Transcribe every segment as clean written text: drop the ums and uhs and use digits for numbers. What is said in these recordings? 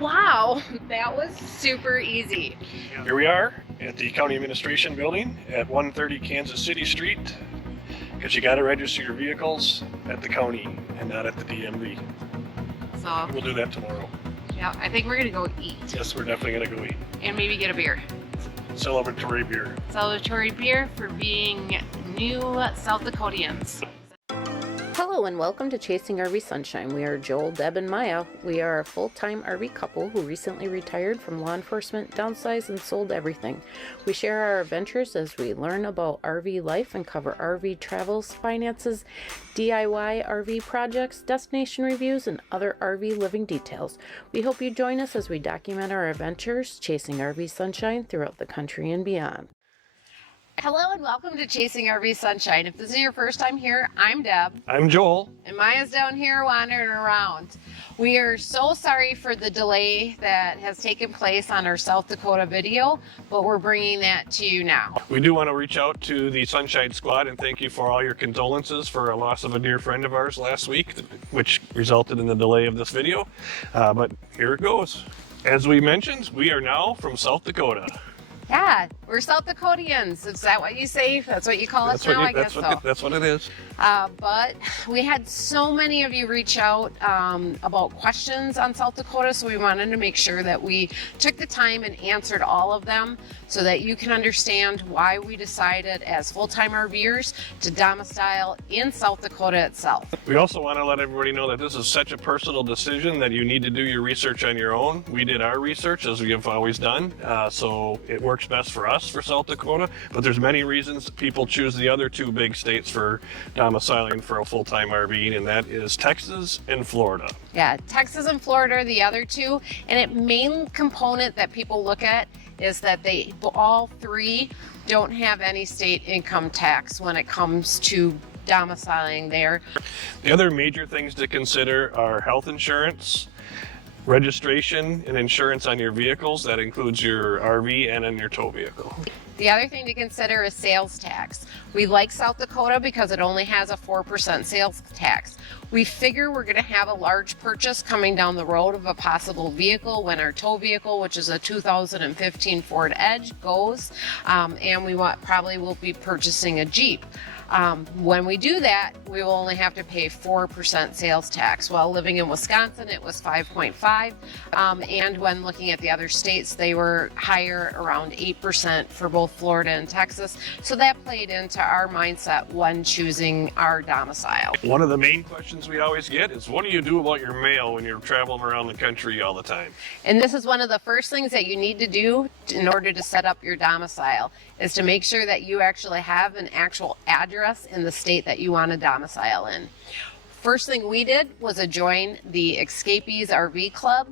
Wow, that was super easy. Here we are at the County Administration Building at 130 Kansas City Street, because you got to register your vehicles at the county and not at the DMV. So, We'll do that tomorrow. yeah, I think we're gonna go eat Yes, we're definitely going to go eat. and maybe get a beer. Celebratory beer. Celebratory beer for being new South Dakotians. Hello and welcome to Chasing RV Sunshine. We are Joel, Deb, and Maya. We are a full-time RV couple who recently retired from law enforcement, downsized, and sold everything. We share our adventures as we learn about RV life and cover RV travels, finances, DIY RV projects, destination reviews, and other RV living details. We hope you join us as we document our adventures, chasing RV sunshine throughout the country and beyond. Hello and welcome to Chasing RV Sunshine. If this is your first time here, I'm Deb. I'm Joel. And Maya's down here wandering around. We are so sorry for the delay that has taken place on our South Dakota video, but we're bringing that to you now. We do want to reach out to the Sunshine Squad and thank you for all your condolences for a loss of a dear friend of ours last week, which resulted in the delay of this video. But here it goes. As we mentioned, we are now from South Dakota. Yeah, we're South Dakotians. Is that what you say? That's what you call us now, I guess so. That's what it is. But we had so many of you reach out about questions on South Dakota, so we wanted to make sure that we took the time and answered all of them so that you can understand why we decided as full-time RVers to domicile in South Dakota itself. We also want to let everybody know that this is such a personal decision that you need to do your research on your own. We did our research, as we have always done, so it works best for us for South Dakota, but there's many reasons people choose the other two big states for domiciling for a full-time RV, and that is Texas and Florida. Yeah, Texas and Florida are the other two, and the main component that people look at is that they all three don't have any state income tax when it comes to domiciling there. The other major things to consider are health insurance, registration and insurance on your vehicles. That includes your RV and on your tow vehicle. The other thing to consider is sales tax. We like South Dakota because it only has a 4% sales tax. We figure we're going to have a large purchase coming down the road of a possible vehicle when our tow vehicle, which is a 2015 Ford Edge, goes, and we probably will be purchasing a Jeep. When we do that, we will only have to pay 4% sales tax. While living in Wisconsin, it was 5.5, and when looking at the other states, they were higher, around 8% for both Florida and Texas. So that played into our mindset when choosing our domicile. One of the main questions we always get is, what do you do about your mail when you're traveling around the country all the time? And this is one of the first things that you need to do in order to set up your domicile, is to make sure that you actually have an actual address in the state that you want to domicile in. First thing we did was join the Escapees RV Club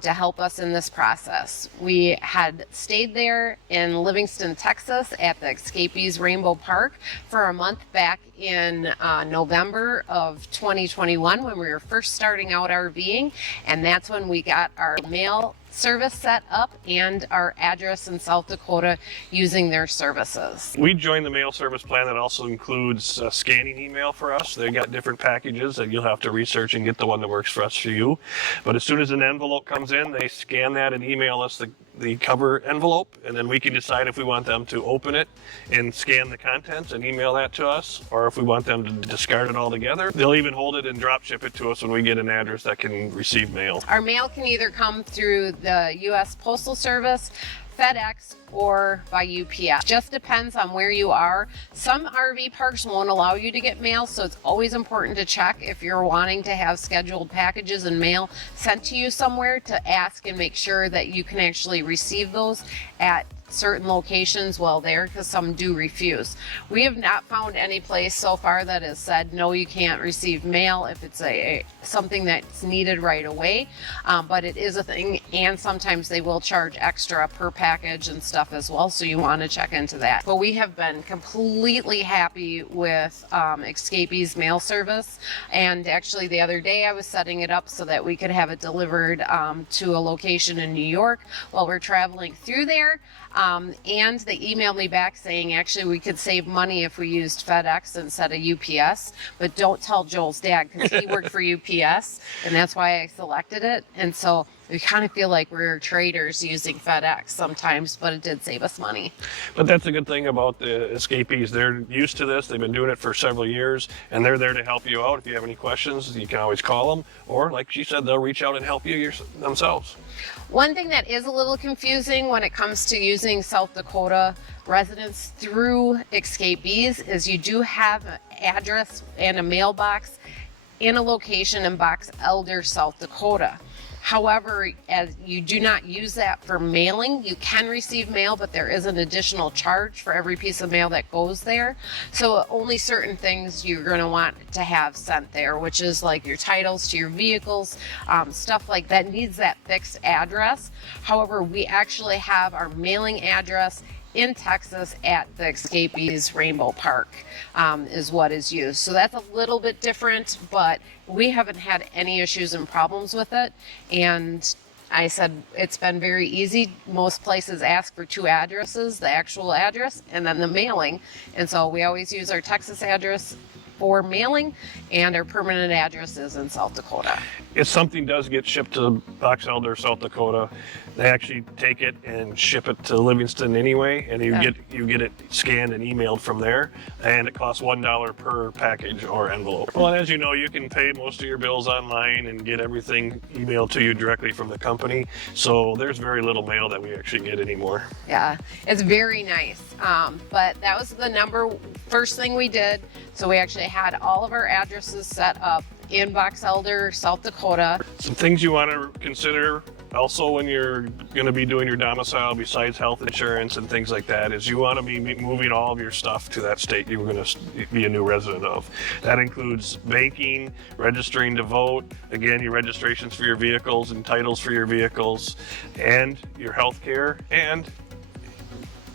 to help us in this process. We had stayed there in Livingston, Texas at the Escapees Rainbow Park for a month back in November of 2021 when we were first starting out RVing, and that's when we got our mail service set up and our address in South Dakota using their services. We joined the mail service plan that also includes scanning email for us. They got different packages that you'll have to research and get the one that works for us for you. But as soon as an envelope comes in, they scan that and email us the cover envelope, and then we can decide if we want them to open it and scan the contents and email that to us, or if we want them to discard it altogether. They'll even hold it and drop ship it to us when we get an address that can receive mail. Our mail can either come through the U.S. Postal Service, FedEx, or by UPS. Just depends on where you are. Some RV parks won't allow you to get mail, so it's always important to check if you're wanting to have scheduled packages and mail sent to you somewhere, to ask and make sure that you can actually receive those at certain locations while there, because some do refuse. We have not found any place so far that has said no, you can't receive mail if it's something that's needed right away, but it is a thing, and sometimes they will charge extra per package and stuff as well, so you want to check into that. But we have been completely happy with Escapees mail service, and actually the other day I was setting it up so that we could have it delivered to a location in New York while we're traveling through there. And they emailed me back saying actually we could save money if we used FedEx instead of UPS, but don't tell Joel's dad because he worked for UPS, and that's why I selected it. And so we kind of feel like we're traders using FedEx sometimes, but it did save us money. But that's a good thing about the Escapees. They're used to this. They've been doing it for several years, and they're there to help you out. If you have any questions, you can always call them, or like she said, they'll reach out and help you themselves. One thing that is a little confusing when it comes to using South Dakota residents through Escapees is you do have an address and a mailbox in a location in Box Elder, South Dakota. However, as you do not use that for mailing, you can receive mail, but there is an additional charge for every piece of mail that goes there. So only certain things you're going to want to have sent there, which is like your titles to your vehicles, stuff like that needs that fixed address. However, we actually have our mailing address in Texas at the Escapees Rainbow Park is what is used. So that's a little bit different, but we haven't had any issues and problems with it. And I said it's been very easy. Most places ask for 2 addresses, the actual address and then the mailing. And so we always use our Texas address for mailing, and our permanent address is in South Dakota. If something does get shipped to Box Elder, South Dakota, they actually take it and ship it to Livingston anyway, and you get it scanned and emailed from there, and it costs $1 per package or envelope. Well, and as you know, you can pay most of your bills online and get everything emailed to you directly from the company, so there's very little mail that we actually get anymore. Yeah, it's very nice. But that was the first thing we did. So we actually had all of our addresses set up in Box Elder, South Dakota. Some things you want to consider also when you're going to be doing your domicile besides health insurance and things like that is you want to be moving all of your stuff to that state you're going to be a new resident of. That includes banking, registering to vote, again, your registrations for your vehicles and titles for your vehicles, and your health care, and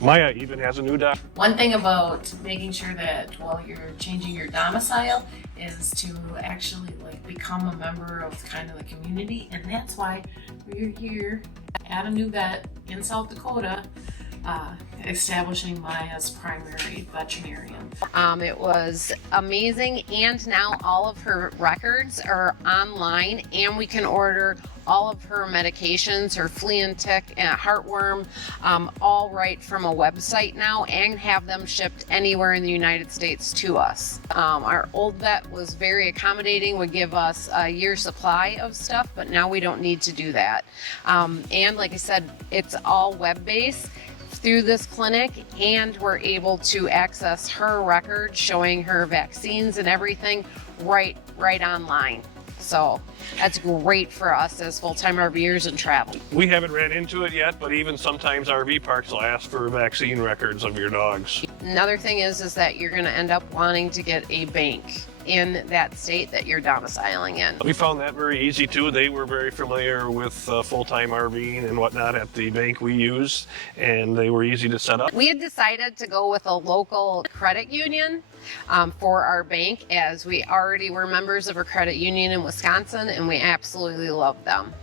Maya even has a new doctor. One thing about making sure that while you're changing your domicile is to actually become a member of kind of the community, and that's why we're here at a new vet in South Dakota, establishing Maya's primary veterinarian. It was amazing, and now all of her records are online, and we can order all of her medications, her flea and tick and heartworm, all right from a website now, and have them shipped anywhere in the United States to us. Our old vet was very accommodating, would give us a year's supply of stuff, but now we don't need to do that. And like I said, it's all web-based through this clinic, and we're able to access her record showing her vaccines and everything right online. So that's great for us as full-time RVers and travel. We haven't ran into it yet, but even sometimes RV parks will ask for vaccine records of your dogs. Another thing is that you're going to end up wanting to get a bank in that state that you're domiciling in. We found that very easy too. They were very familiar with full-time RVing and whatnot at the bank we used, and they were easy to set up. We had decided to go with a local credit union for our bank, as we already were members of a credit union in Wisconsin, and we absolutely love them.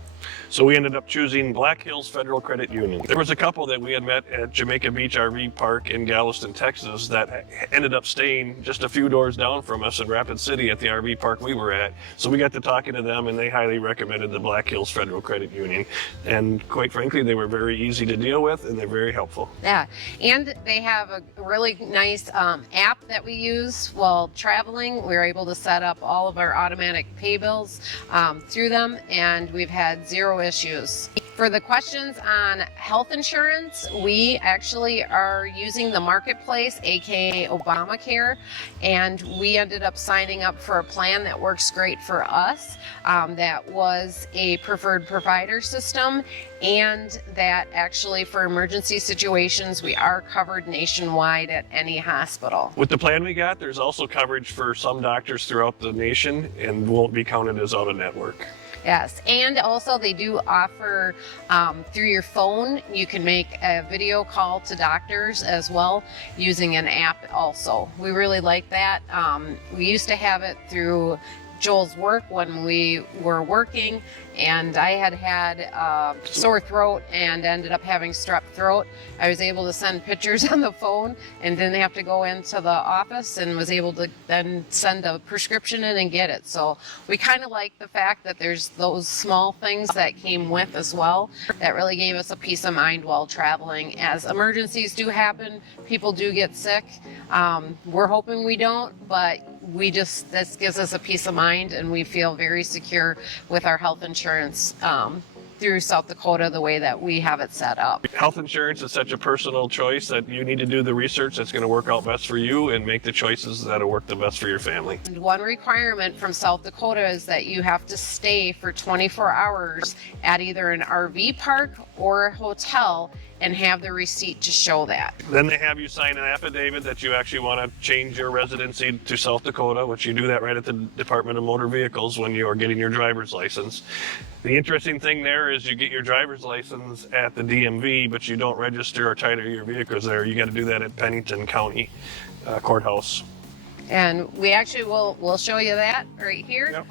So we ended up choosing Black Hills Federal Credit Union. There was a couple that we had met at Jamaica Beach RV Park in Galveston, Texas, that ended up staying just a few doors down from us in Rapid City at the RV park we were at. So we got to talking to them, and they highly recommended the Black Hills Federal Credit Union. And quite frankly, they were very easy to deal with, and they're very helpful. Yeah, and they have a really nice app that we use while traveling. We're able to set up all of our automatic pay bills through them, and we've had zero issues. For the questions on health insurance, we actually are using the marketplace, aka Obamacare, and we ended up signing up for a plan that works great for us. That was a preferred provider system, and that actually for emergency situations we are covered nationwide at any hospital. With the plan we got, there's also coverage for some doctors throughout the nation and won't be counted as out of network. Yes, and also they do offer through your phone, you can make a video call to doctors as well using an app also. We really like that. We used to have it through Joel's work when we were working, and I had sore throat and ended up having strep throat. I was able to send pictures on the phone and didn't have to go into the office, and was able to then send a prescription in and get it. So we kind of like the fact that there's those small things that came with as well that really gave us a peace of mind while traveling. As emergencies do happen, people do get sick. We're hoping we don't, but this gives us a peace of mind, and we feel very secure with our health insurance through South Dakota the way that we have it set up. Health insurance is such a personal choice that you need to do the research that's going to work out best for you and make the choices that'll work the best for your family. And one requirement from South Dakota is that you have to stay for 24 hours at either an RV park or a hotel and have the receipt to show that. Then they have you sign an affidavit that you actually want to change your residency to South Dakota, which you do that right at the Department of Motor Vehicles when you are getting your driver's license. The interesting thing there is you get your driver's license at the DMV, but you don't register or title your vehicles there. You got to do that at Pennington County Courthouse. And we actually we'll show you that right here. Yep.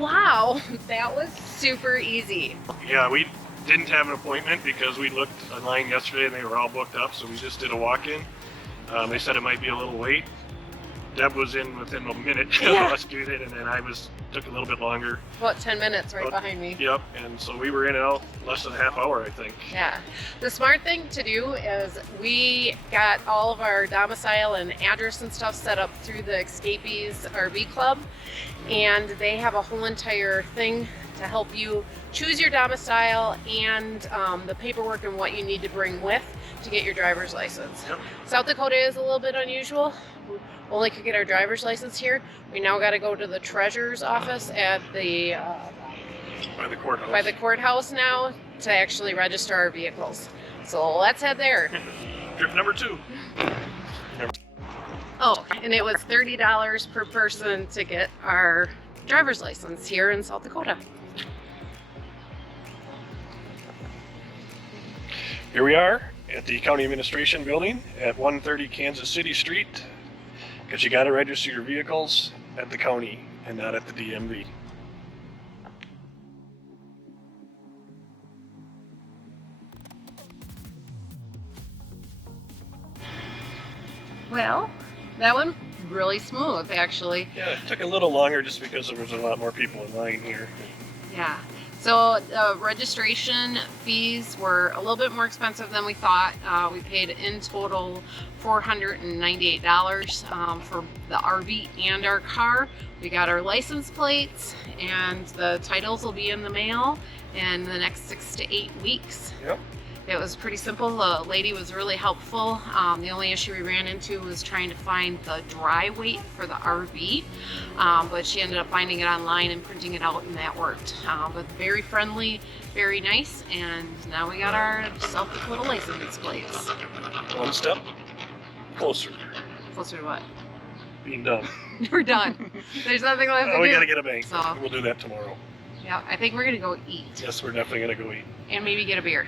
Wow, that was super easy. Yeah, we didn't have an appointment because we looked online yesterday and they were all booked up, so we just did a walk-in. They said it might be a little late. Deb was in within a minute of us doing it, and then took a little bit longer. About 10 minutes right behind me. Yep, and so we were in and out less than a half hour, I think. Yeah. The smart thing to do is we got all of our domicile and address and stuff set up through the Escapees RV Club, and they have a whole entire thing to help you choose your domicile and the paperwork and what you need to bring with to get your driver's license. Yep. South Dakota is a little bit unusual. We only could get our driver's license here. We now got to go to the treasurer's office at the by the courthouse now to actually register our vehicles. So let's head there. Trip number 2. Oh, and it was $30 per person to get our driver's license here in South Dakota. Here we are at the County Administration Building at 130 Kansas City Street, because you got to register your vehicles at the county and not at the DMV. Well, that one really smooth, actually. Yeah, it took a little longer just because there was a lot more people in line here. Yeah. So registration fees were a little bit more expensive than we thought. We paid in total $498 for the RV and our car. We got our license plates, and the titles will be in the mail in the next 6 to 8 weeks. Yep. It was pretty simple. The lady was really helpful. The only issue we ran into was trying to find the dry weight for the RV, but she ended up finding it online and printing it out, and that worked. But very friendly, very nice, and now we got our South Dakota license plates. One step closer. Closer to what? Being done. We're done. There's nothing left to do. We got to get a bank. So, we'll do that tomorrow. Yeah, I think we're gonna go eat. Yes, we're definitely going to go eat. And maybe get a beer.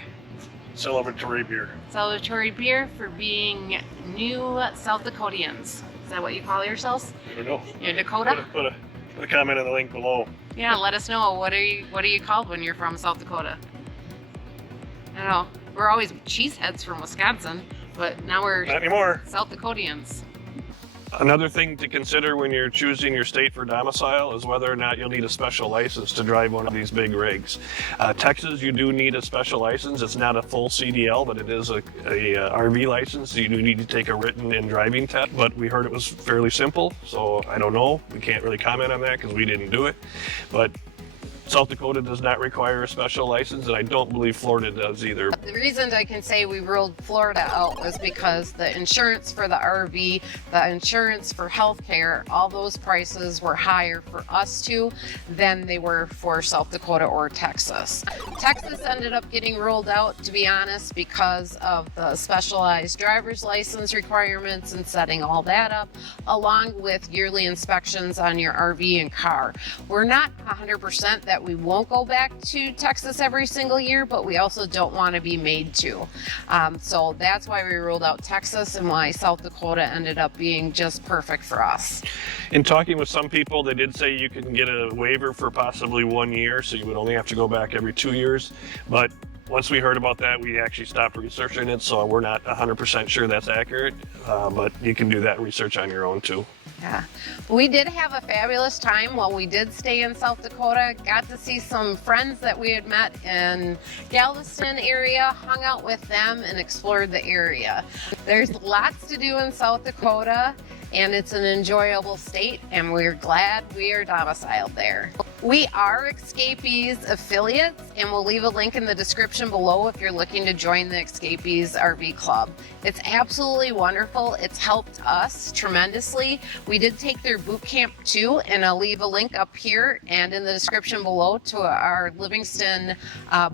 Celebratory beer. Celebratory beer for being new South Dakotians. Is that what you call yourselves? I don't know. You're Dakota? Put a comment in the link below. Yeah, let us know. What are you called when you're from South Dakota? I don't know. We're always cheeseheads from Wisconsin, but now we're Not anymore. South Dakotians. Another thing to consider when you're choosing your state for domicile is whether or not you'll need a special license to drive one of these big rigs. Texas, you do need a special license. It's not a full CDL, but it is a RV license. So you do need to take a written and driving test, but we heard it was fairly simple, so I don't know. We can't really comment on that because we didn't do it. But South Dakota does not require a special license, and I don't believe Florida does either. The reason I can say we ruled Florida out was because the insurance for the RV, the insurance for healthcare, all those prices were higher for us two than they were for South Dakota or Texas. Texas ended up getting ruled out, to be honest, because of the specialized driver's license requirements and setting all that up, along with yearly inspections on your RV and car. We're not 100% that that we won't go back to Texas every single year, but we also don't want to be made to. So that's why we ruled out Texas and why South Dakota ended up being just perfect for us. In talking with some people, they did say you can get a waiver for possibly 1 year, so you would only have to go back every 2 years. But once we heard about that, we actually stopped researching it, so we're not 100% sure that's accurate, but you can do that research on your own too. Yeah, we did have a fabulous time while we did stay in South Dakota. Got to see some friends that we had met in Galveston area, hung out with them and explored the area. There's lots to do in South Dakota, and it's an enjoyable state, and we're glad we are domiciled there. We are Escapees affiliates, and we'll leave a link in the description below if you're looking to join the Escapees RV Club. It's absolutely wonderful. It's helped us tremendously. We did take their boot camp too, and I'll leave a link up here and in the description below to our Livingston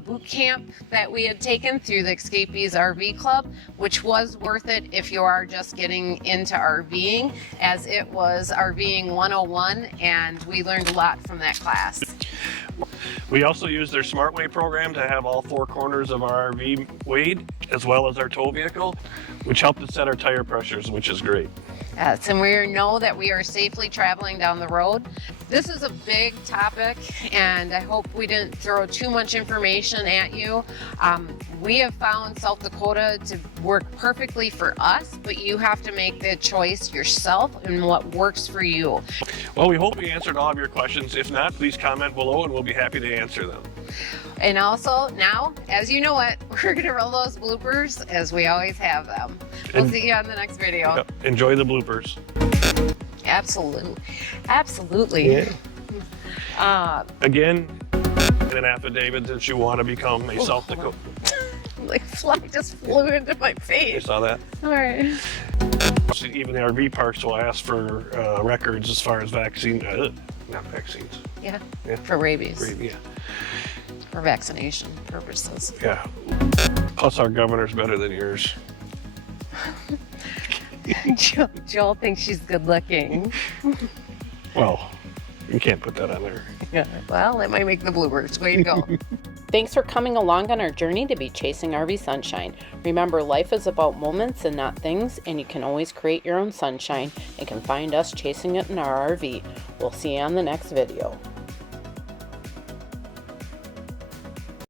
boot camp that we had taken through the Escapees RV Club, which was worth it if you are just getting into RVing, as it was RVing 101, and we learned a lot from that class. We also use their Smart Way program to have all 4 corners of our RV weighed, as well as our tow vehicle, which helped us set our tire pressures, which is great. Yes, and we know that we are safely traveling down the road. This is a big topic, and I hope we didn't throw too much information at you. We have found South Dakota to work perfectly for us, but you have to make the choice yourself and what works for you. Well, we hope we answered all of your questions. If not, please comment below and we'll be happy to answer them. And also, now, as you know it, we're going to roll those bloopers as we always have them. We'll see you on the next video. Yep. Enjoy the bloopers. Absolutely. Absolutely. Yeah. Again, in an affidavit that you want to become a South Dakota. Like fly just flew into my You face. saw that? All right. Even the RV parks will ask for records as far as vaccines. Not vaccines. Yeah. Yeah. For rabies. Yeah. For vaccination purposes. Yeah. Plus, our governor's better than yours. Joel thinks she's good looking. Well, you can't put that on there. Yeah. Well, that might make the bloopers. Way to go. Thanks for coming along on our journey to be chasing RV sunshine. Remember, life is about moments and not things, and you can always create your own sunshine and can find us chasing it in our RV. We'll see you on the next video.